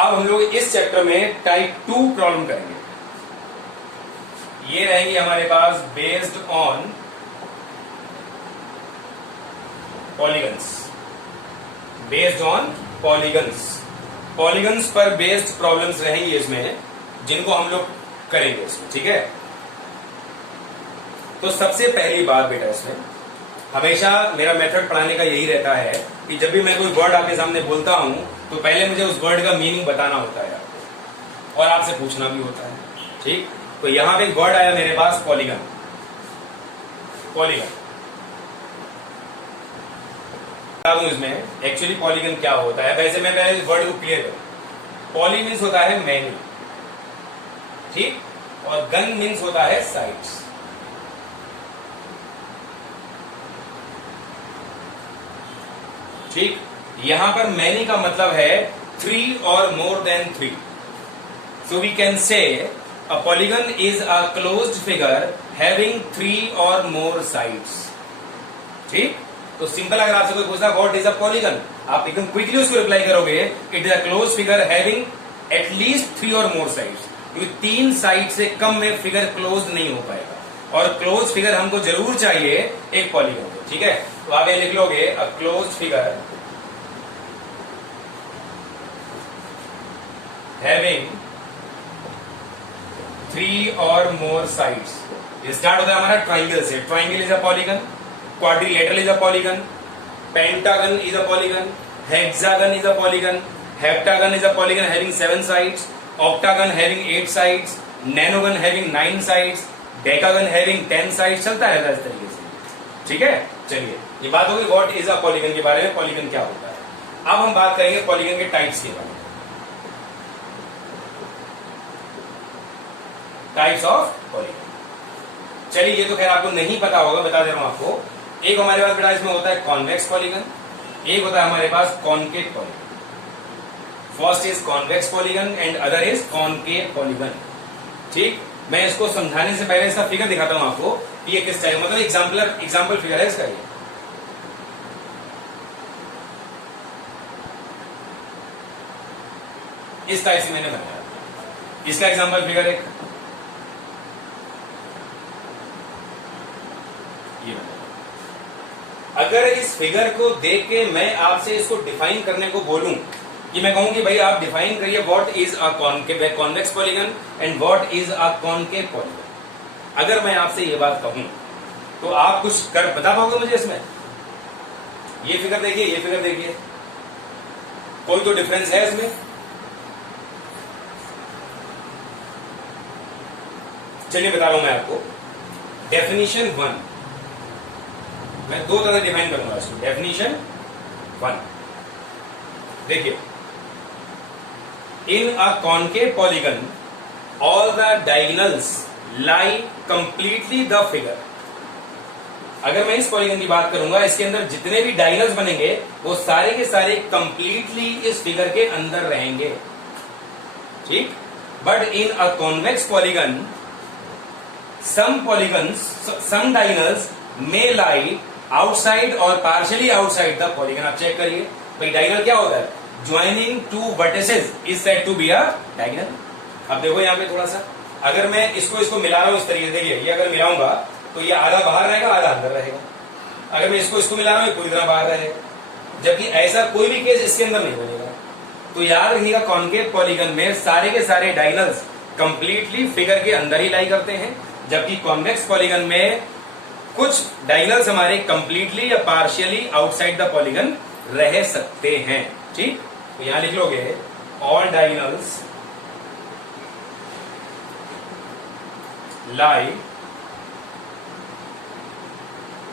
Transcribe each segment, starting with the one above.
अब हम लोग इस चैप्टर में टाइप 2 प्रॉब्लम करेंगे। ये रहेंगी हमारे पास based on polygons, based on polygons, polygons पर बेस्ड प्रॉब्लम्स रहेंगी इसमें, जिनको हम लोग करेंगे इसमें। ठीक है, तो सबसे पहली बात बेटा, इसमें हमेशा मेरा मेथड पढ़ाने का यही रहता है कि जब भी मैं कोई वर्ड आपके सामने बोलता हूं तो पहले मुझे उस वर्ड का मीनिंग बताना होता है और आपसे पूछना भी होता है। ठीक, तो यहां पे एक वर्ड आया मेरे पास पॉलीगन। पॉलीगन बता दूं इसमें एक्चुअली पॉलीगन क्या होता है। वैसे मैं पहले इस वर्ड को क्लियर करूं। पॉली मीन्स होता है मैनी, ठीक, और गन मीन्स होता है साइड्स। ठीक, यहां पर मैनी का मतलब है 3 और more than 3। So we can say a polygon is a closed figure having 3 और मोर साइड्स। ठीक, तो सिंपल अगर आपसे कोई पूछता व्हाट इज अ पॉलीगन, आप एकदम क्विकली उसको रिप्लाई करोगे it is a closed figure having at least 3 और मोर साइड्स। क्योंकि 3 साइड से कम में फिगर क्लोज्ड नहीं हो पाएगा, और क्लोज फिगर हमको जरूर चाहिए एक पॉलीगन को। ठीक है, तो आगे लिख लोगे अ क्लोज फिगर हैविंग 3 और मोर साइड्स। स्टार्ट होता है हमारा ट्राइंगल से। Triangle is a polygon, quadrilateral is a polygon, pentagon is a polygon, hexagon is a polygon, heptagon is a polygon having 7 sides, octagon having 8 sides, nonagon having 9 sides, decagon having 10 sides. चलता रहता है इस तरीके से। ठीक है, चलिए ये बात होगी व्हाट इज अ पॉलीगन के बारे में, पॉलीगन क्या होता है। अब हम बात करेंगे पॉलीगन के टाइप्स के बारे में। टाइप्स ऑफ पॉलीगन, चलिए ये तो खैर आपको नहीं पता होगा, बता दे रहा हूं आपको। एक हमारे पास बेटा इसमें होता है कॉन्वेक्स पॉलीगन, एक होता है हमारे पास concave polygon. First is convex polygon and other is concave polygon. ठीक, मैं इसको समझाने से पहले इसका फिगर दिखाता हूं आपको कि ये किस टाइप, मतलब एग्जाम्पल फिगर है इसका। ये इस टाइप से मैंने बनाया, इसका एग्जाम्पल फिगर एक ये। अगर इस फिगर को देख के मैं आपसे इसको डिफाइन करने को बोलूं कि मैं कहूं कि भाई आप डिफाइन करिए what is a convex polygon and what is a concave polygon, अगर मैं आपसे ये बात कहूं तो आप कुछ कर बता पाओगे मुझे इसमें? ये फिगर देखिए, ये फिगर देखिए, कोई तो डिफरेंस है इसमें? चलिए बता रहा हूं मैं आपको। डेफिनेशन 1, मैं 2 तरह डिफाइन करूंगा इसको। डेफिनेशन 1 देखिए, in a concave polygon all the diagonals lie completely the figure. अगर मैं इस पॉलीगन की बात करूंगा, इसके अंदर जितने भी डायगोनल्स बनेंगे वो सारे के सारे कंप्लीटली इस फिगर के अंदर रहेंगे। ठीक, but in a convex polygon some diagonals may lie outside और partially outside the polygon। आप चेक करिए भाई, डायगोनल क्या होता है? Joining 2 vertices is said to be a diagonal। अब देखो यहाँ पे थोड़ा सा, अगर मैं इसको मिला रहा हूं इस तरीके से, देखिए ये अगर मिलाऊंगा तो ये आधा बाहर रहेगा आधा अंदर रहेगा। अगर मैं इसको मिला रहा हूं पूरी तरह बाहर रहेगा, जबकि ऐसा कोई भी केस इसके अंदर नहीं बनेगा। तो याद रखिएगा, कॉनकेव पॉलीगन में सारे के सारे डायगोनल्स कंप्लीटली फिगर के अंदर ही लाई करते हैं, जबकि कॉन्वेक्स पॉलीगन में कुछ डायगोनल्स हमारे कंप्लीटली या पार्शियली आउटसाइड द पॉलीगन रह सकते हैं। ठीक, तो यहां लिख लोगे all diagonals lie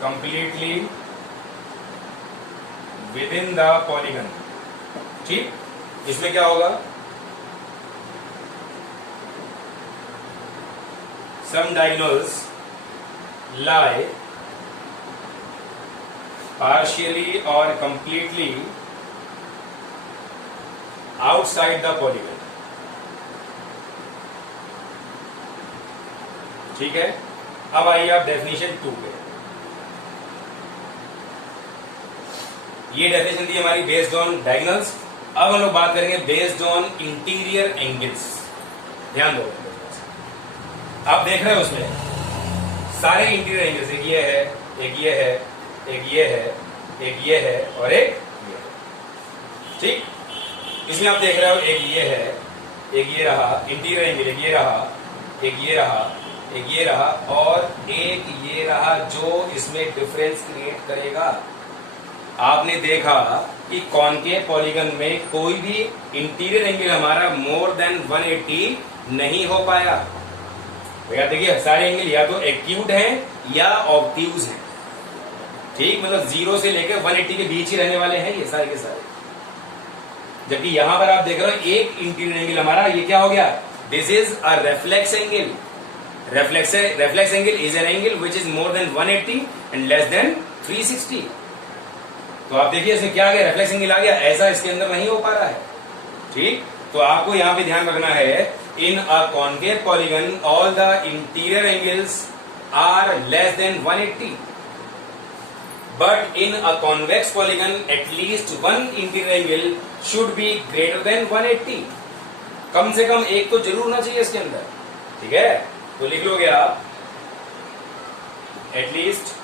completely with in the polygon. ठीक, इसमें क्या होगा? some diagonals lie partially or completely outside the polygon। ठीक है, अब आइए आप डेफिनेशन 2 पे। ये डेफिनेशन थी हमारी बेस्ड ऑन डायगोनल्स। अब हम लोग बात करेंगे बेस्ड ऑन इंटीरियर एंगल्स। ध्यान दो, आप देख रहे हो उसमें सारे इंटीरियर एंगल्स, एक ये है, एक ये है, एक ये है, एक ये है और एक ये है। ठीक, इसमें आप देख रहे हो एक ये है, एक ये रहा इंटीरियर एंगल, एक ये रहा, एक ये रहा, एक ये रहा और एक ये रहा, जो इसमें डिफरेंस क्रिएट करेगा। आपने देखा कि कॉनकेव पॉलीगन में कोई भी इंटीरियर एंगल हमारा मोर देन 180 नहीं हो पाया। भैया देखिए सारे एंगल या तो एक्यूट हैं या ऑब्ट्यूज हैं। ठीक, मतलब 0 से लेकर 180 के बीच ही रहने वाले हैं ये सारे के सारे। जबकि यहां पर आप देख रहे हो एक इंटीरियर एंगल हमारा ये क्या हो गया, this is a reflex angle. Reflex angle is an angle which is more than 180 and less than 360। तो आप देखिए इसमें क्या आ गया, रेफ्लेक्स एंगल आ गया, ऐसा इसके अंदर नहीं हो पा रहा है। ठीक, तो आपको यहां पे ध्यान रखना है, in a concave polygon all the interior angles are less than 180, but in a convex polygon at least one interior angle should be greater than 180। कम से कम एक तो जरूर होना चाहिए इसके अंदर। ठीक है, तो लिख लोगे आप at least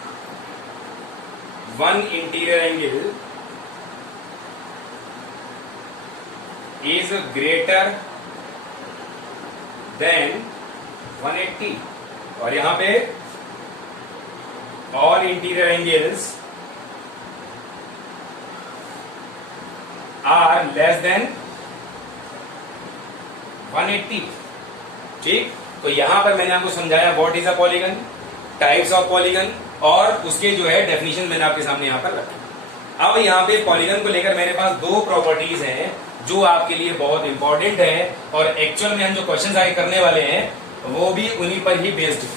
one interior angle is greater than 180 और यहां पे all interior angles are less than 180। ठीक, तो यहां पर मैंने आपको समझाया what is a polygon, types of polygon और उसके जो है डेफिनेशन मैंने आपके सामने यहां पर रखी। अब यहां पे पॉलीगन को लेकर मेरे पास दो प्रॉपर्टीज हैं जो आपके लिए बहुत इंपॉर्टेंट है और एक्चुअल में हम जो क्वेश्चन आगे करने वाले हैं वो भी उन्हीं पर ही बेस्ड है।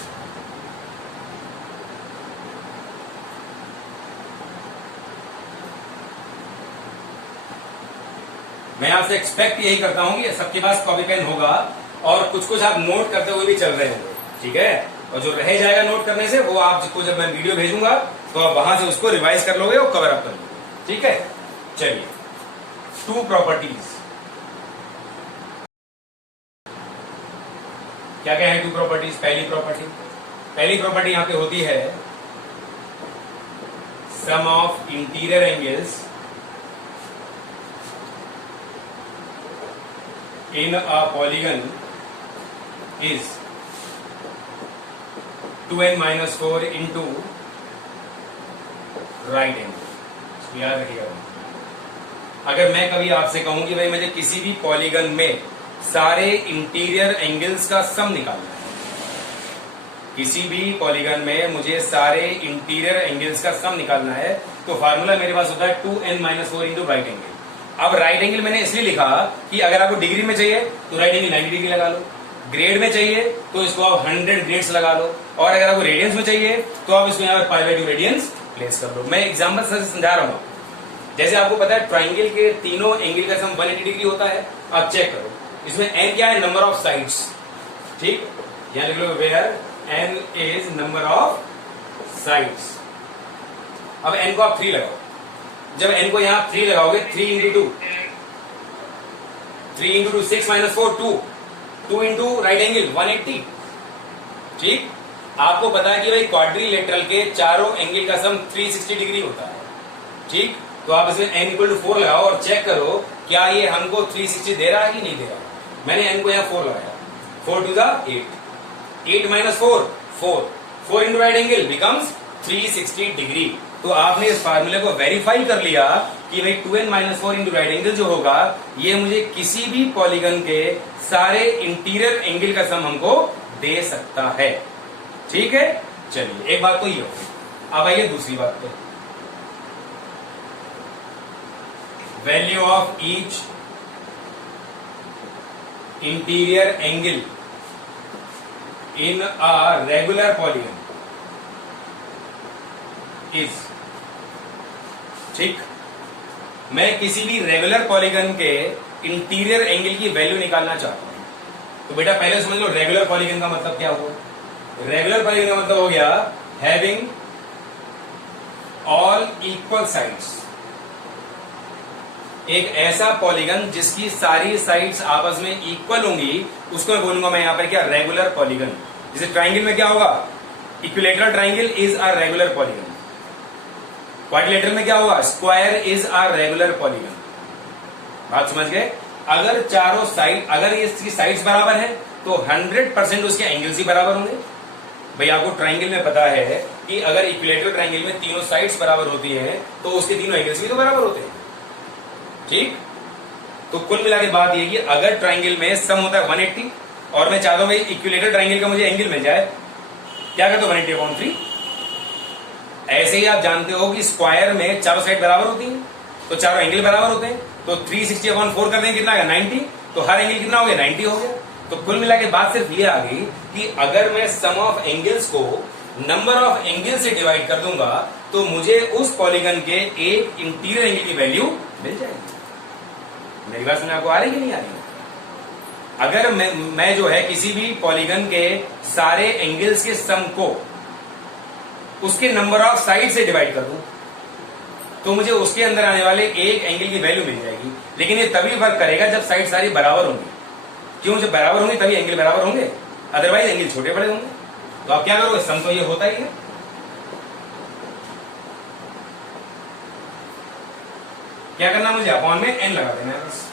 मैं आपसे एक्सपेक्ट यही करता हूं कि सबके पास कॉपी पेन होगा और कुछ कुछ आप नोट करते हुए भी चल रहे होंगे। ठीक है, और जो रह जाएगा नोट करने से वो आपको जब मैं वीडियो भेजूंगा तो आप वहां से उसको रिवाइज कर लोगे और कवर अप कर लोगे। ठीक है, चलिए टू प्रॉपर्टीज, क्या क्या है टू प्रॉपर्टीज। पहली प्रॉपर्टी यहां पे होती है sum of interior angles in a polygon is 2n-4 into right angle. याद रखिएगा, अगर मैं कभी आपसे कहूं कि भाई मुझे किसी भी पॉलीगन में सारे इंटीरियर एंगल्स का सम निकालना है, किसी भी पॉलीगन में मुझे सारे इंटीरियर एंगल्स का सम निकालना है, तो फार्मूला मेरे पास होता है 2n-4 इंटू राइट एंगल। अब राइट एंगल मैंने इसलिए लिखा कि अगर आपको डिग्री में चाहिए तो राइट एंगल 90 डिग्री लगा लो, ग्रेड में चाहिए तो इसको आप 100 ग्रेड्स लगा लो, और अगर आपको रेडियंस में चाहिए तो आप इसको यहाँ पर π/2 रेडियंस प्लेस कर लो। मैं एग्जाम्पल से समझा रहा हूँ। जैसे आपको पता है ट्राइंगल के तीनों एंगल का सम 180 डिग्री होता है। आप चेक करो, इसमें n क्या है, नंबर ऑफ साइड्स। ठीक, यहाँ लिख लो where n is number of sides. अब n को आप 3 लगाओ, जब n को यहाँ 3 लगाओगे 3 into 2, 3 into 2 6 - 4 2, 2 into right angle 180। ठीक, आपको पता है कि भाई क्वाड्रिलेटरल के चारों एंगल का सम 360 डिग्री होता है। ठीक, तो आप इसमें n = 4 लगाओ और चेक करो क्या ये हमको 360 दे रहा है कि नहीं दे रहा है। मैंने n को यहाँ 4 लगाया, 4 × 2 = 8, 8 - 4 4, 4 into right angle becomes 360 degree. तो आपने इस फार्मूले को वेरीफाई कर लिया कि भाई 2n-4 इंटू राइट एंगल जो होगा ये मुझे किसी भी पॉलीगन के सारे इंटीरियर एंगल का सम हमको दे सकता है। ठीक है, चलिए एक बात तो ये हो गई। अब आइए दूसरी बात पे, value of each interior angle in a regular polygon is. ठीक, मैं किसी भी रेगुलर पॉलीगन के इंटीरियर एंगल की वैल्यू निकालना चाहता हूं। तो बेटा पहले समझ लो रेगुलर पॉलीगन का मतलब क्या हुआ। रेगुलर पॉलीगन का मतलब हो गया हैविंग ऑल इक्वल साइड्स एक ऐसा पॉलीगन जिसकी सारी साइड्स आपस में इक्वल होंगी, उसको मैं बोलूंगा मैं यहां पर क्या, रेगुलर पॉलीगन। जैसे ट्राइंगल में क्या होगा, equilateral triangle is a regular polygon. Quadrilateral में क्या होगा, square is a regular polygon. बात समझ गए। अगर चारों साइड, अगर इसकी साइड्स बराबर है तो 100% उसके एंगल्स ही बराबर होंगे। भाई आपको ट्राइंगल में पता है कि अगर इक्विलेटरल ट्राइंगल में तीनों साइड्स बराबर होती हैं तो उसके तीनों एंगल्स भी तो बराबर होते हैं, ठीक। तो कुल मिला के बात ये कि अगर ट्राइंगल में सम होता है 180 और मैं चाहता हूं भाई इक्विलेटरल ट्राइंगल का मुझे एंगल मिल जाए, क्या करते हो, 180/3। ऐसे ही आप जानते हो कि स्क्वायर में चारों साइड बराबर होती हैं तो चारों एंगल बराबर होते हैं, तो 360/4 कर देंगे, कितना आएगा, 90। तो हर एंगल कितना हो गया, 90 हो गया। तो कुल मिला के बात सिर्फ ये आ गई कि अगर मैं सम ऑफ एंगल्स को नंबर ऑफ एंगल से डिवाइड कर दूंगा तो मुझे उस पॉलीगन के एक इंटीरियर एंगल की वैल्यू मिल जाएगी। मेरी बात समझ आपको आ रही कि नहीं आ रही? अगर मैं जो है किसी भी पॉलीगन के सारे एंगल्स के सम को उसके नंबर ऑफ साइड से डिवाइड कर दूं तो मुझे उसके अंदर आने वाले एक एंगल की वैल्यू मिल जाएगी। लेकिन ये तभी वर्क करेगा जब साइड सारी बराबर होंगी। क्यों, जब बराबर होंगे तभी एंगल बराबर होंगे, अदरवाइज एंगल छोटे बड़े होंगे। तो आप क्या करोगे, सम तो ये होता ही है। क्या करना मुझे, अपॉन में n लगा देना है बस,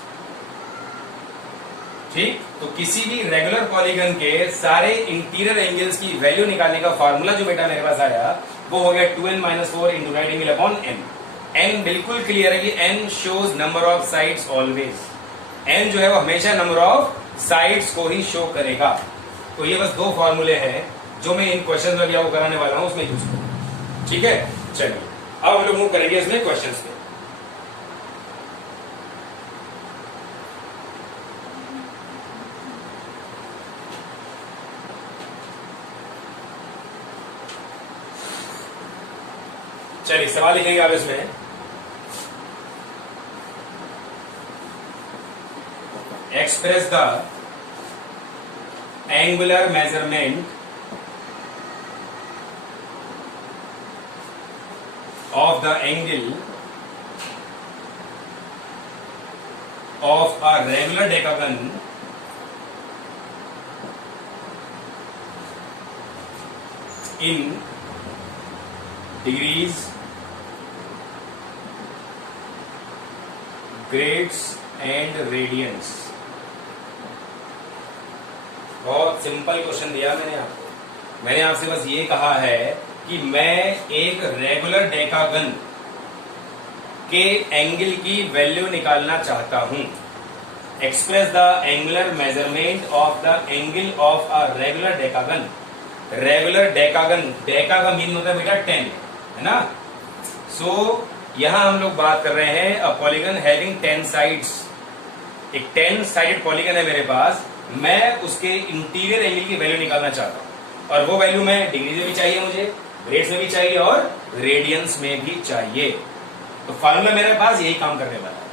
ठीक। तो किसी भी रेगुलर पॉलीगन के सारे इंटीरियर एंगल्स की वैल्यू निकालने का फार्मूला जो बेटा मेरे पास आया वो हो गया 2n-4 into right angle upon n। n बिल्कुल क्लियर है कि n shows number of sides always. n जो है वो हमेशा नंबर ऑफ साइड्स को ही शो करेगा। तो ये बस दो फॉर्मूले हैं जो मैं इन क्वेश्चन में भी आपको कराने वाला हूं, उसमें यूज करूंगा, ठीक है। चलिए अब हम लोग मूव करेंगे इसमें क्वेश्चंस पे। चलिए सवाल लिखेंगे आप इसमें, express the angular measurement of the angle of a regular decagon in degrees, grades and radians। बहुत सिंपल क्वेश्चन दिया मैंने आपको। मैंने आपसे बस ये कहा है कि मैं एक रेगुलर डेकागन के एंगल की वैल्यू निकालना चाहता हूं। Express the angular measurement of the angle of a regular decagon. Regular decagon, Deka का मीन होता है बेटा 10, है ना। सो यहां हम लोग बात कर रहे हैं अ पॉलीगन हैविंग 10 साइड्स। एक 10 साइडेड पॉलीगन है मेरे पास, मैं उसके इंटीरियर एंगल की वैल्यू निकालना चाहता हूं और वो वैल्यू मैं डिग्री में भी चाहिए, मुझे ग्रेड्स में भी चाहिए और रेडियंस में भी चाहिए। तो फार्मूला मेरे पास यही काम करने वाला है,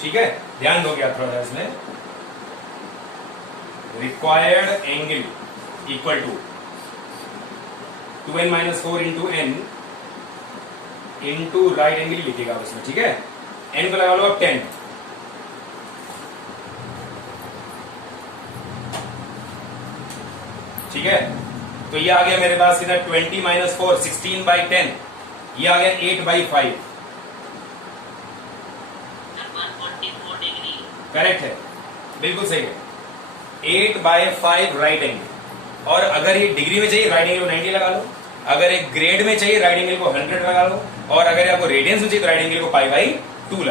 ठीक है। ध्यान दो क्या थोड़ा इसमें, required angle equal to 2n-4 into n into right angle लिखेगा उसमें, ठीक है। n को लगा लो अब 10, ठीक है। तो ये आ गया मेरे पास कितना, 20-4 16/10, ये आ गया 8/5, करेक्ट है, बिल्कुल सही है। 8/5 राइट एंगल। और अगर ये डिग्री में चाहिए राइट एंगल को 90 लगा लो, अगर एक ग्रेड में चाहिए राइट एंगल को 100 लगा लो, और अगर आपको रेडियंस में चाहिए तो राइट एंगल को π/2 लगा लो।